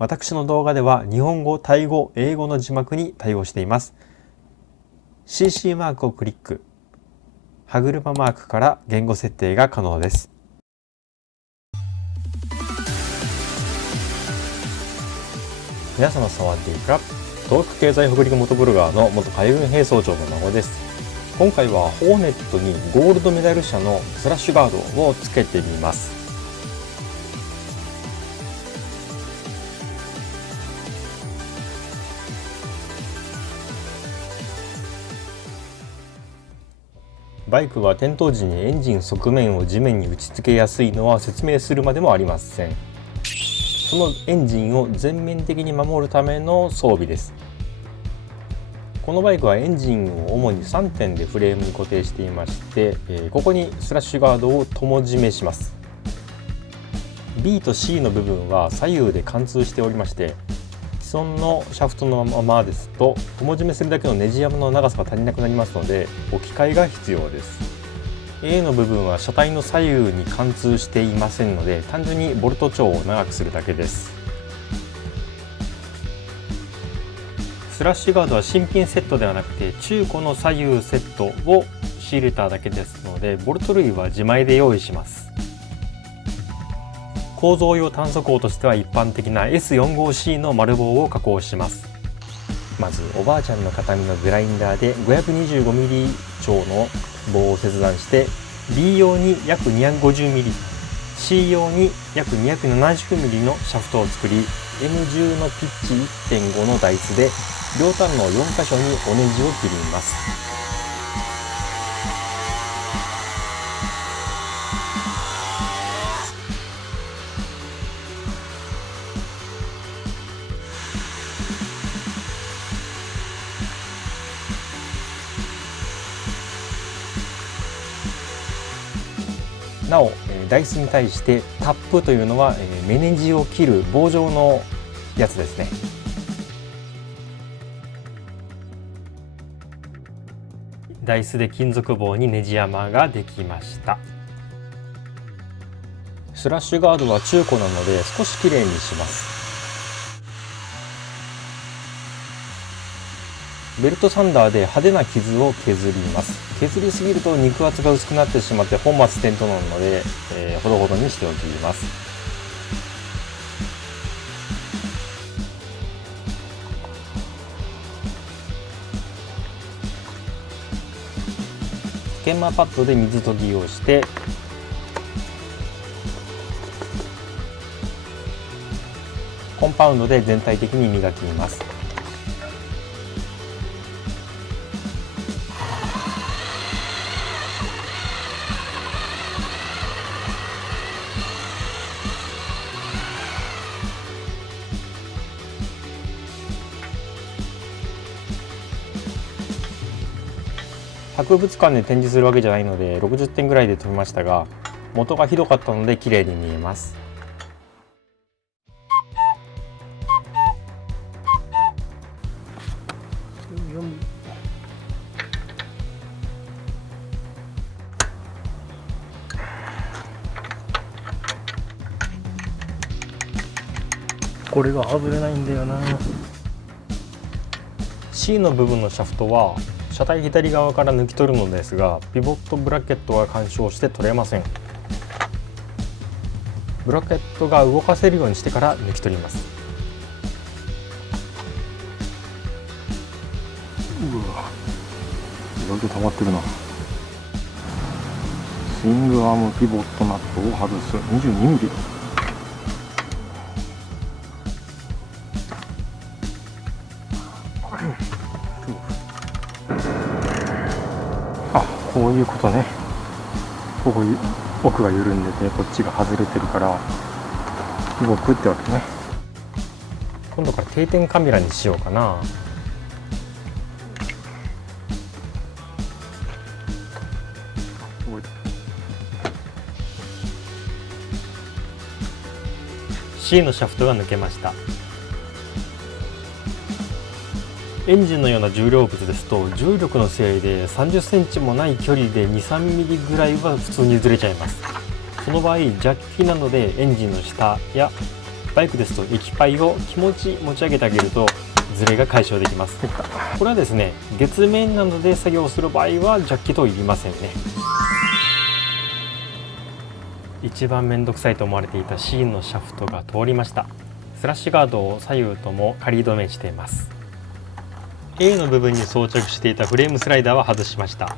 私の動画では日本語、タイ語、英語の字幕に対応しています。CC マークをクリック、歯車マークから言語設定が可能です。皆様サワディーカップ、東北経済北陸元ブロガーの元海軍兵曹長の孫です。今回はホーネットにゴールドメダル社のスラッシュガードをつけてみます。バイクは転倒時にエンジン側面を地面に打ち付けやすいのは説明するまでもありません。そのエンジンを全面的に守るための装備です。このバイクはエンジンを主に3点でフレームに固定していまして、ここにスラッシュガードを友締めします。 B と C の部分は左右で貫通しておりまして、既存のシャフトのままですと友締めするだけのネジ山の長さが足りなくなりますので、置き換えが必要です。 A の部分は車体の左右に貫通していませんので、単純にボルト長を長くするだけです。スラッシュガードは新品セットではなくて中古の左右セットを仕入れただけですので、ボルト類は自前で用意します。構造用単速砲としては一般的な S45C の丸棒を加工します。まずおばあちゃんの形見のグラインダーで 525mm 超の棒を切断して、 B 用に約 250mm、C 用に約 270mm のシャフトを作り、 M10 のピッチ 1.5 のダイスで両端の4箇所におネジを切ります。なお、ダイスに対してタップというのは目ネジを切る棒状のやつですね。ダイスで金属棒にネジ山ができました。スラッシュガードは中古なので少しきれいにします。ベルトサンダーで派手な傷を削ります。削りすぎると肉厚が薄くなってしまって本末転倒なので、ほどほどにしておきます。研磨パッドで水研ぎをしてコンパウンドで全体的に磨きます。博物館で展示するわけじゃないので60点ぐらいで飛びましたが、元がひどかったので綺麗に見えます。これが外れないんだよな。 C の部分のシャフトは車体左側から抜き取るのですが、ピボットブラケットが干渉して取れません。ブラケットが動かせるようにしてから抜き取ります。うわ、いろいろ溜まってるな。スイングアームピボットナットを外す 22mm。あ、こういうことね。ここ奥が緩んでてこっちが外れてるから動くってわけね。今度から定点カメラにしようかな。C のシャフトが抜けました。エンジンのような重量物ですと重力のせいで30センチもない距離で 2,3 ミリぐらいは普通にずれちゃいます。その場合ジャッキなどでエンジンの下やバイクですと液パイを気持ち持ち上げてあげるとズレが解消できます。これはですね、月面などで作業する場合はジャッキといりませんね。一番めんどくさいと思われていた C のシャフトが通りました。スラッシュガードを左右とも仮止めしています。 A の部分に装着していたフレームスライダーは外しました。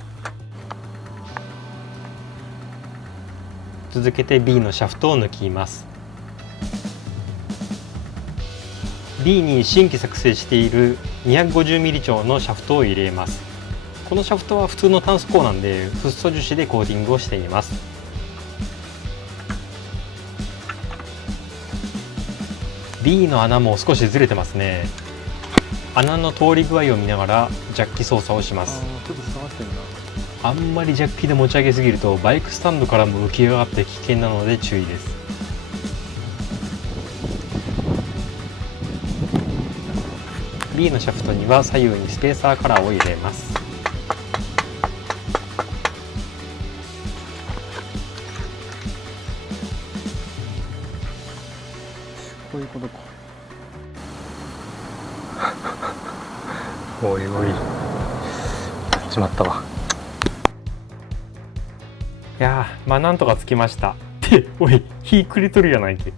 続けて B のシャフトを抜きます。 B に新規作成している 250mm 超のシャフトを入れます。このシャフトは普通の単素鋼なんでフッ素樹脂でコーティングをしています。B の穴も少しずれてますね。穴の通り具合を見ながらジャッキ操作をします。ちょっと下がってるな。あんまりジャッキで持ち上げすぎるとバイクスタンドからも浮き上がって危険なので注意です。B のシャフトには左右にスペーサーカラーを入れます。こういうことか。おいおい、やっちまったわ。いやー、まあなんとかつきました。っておい、火くれとるやないけ。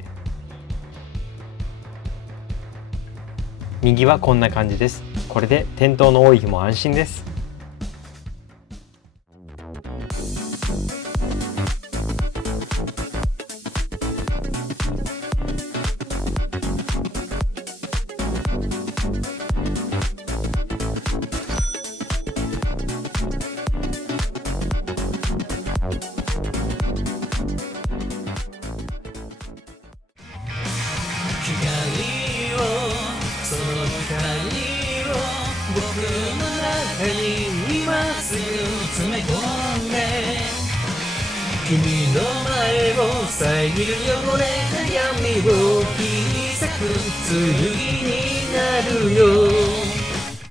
右はこんな感じです。これで転倒の多い日も安心です。その光を僕の中に今すぐ詰め込んで、君の前を遮る汚れた闇を切り裂く剣になるよ。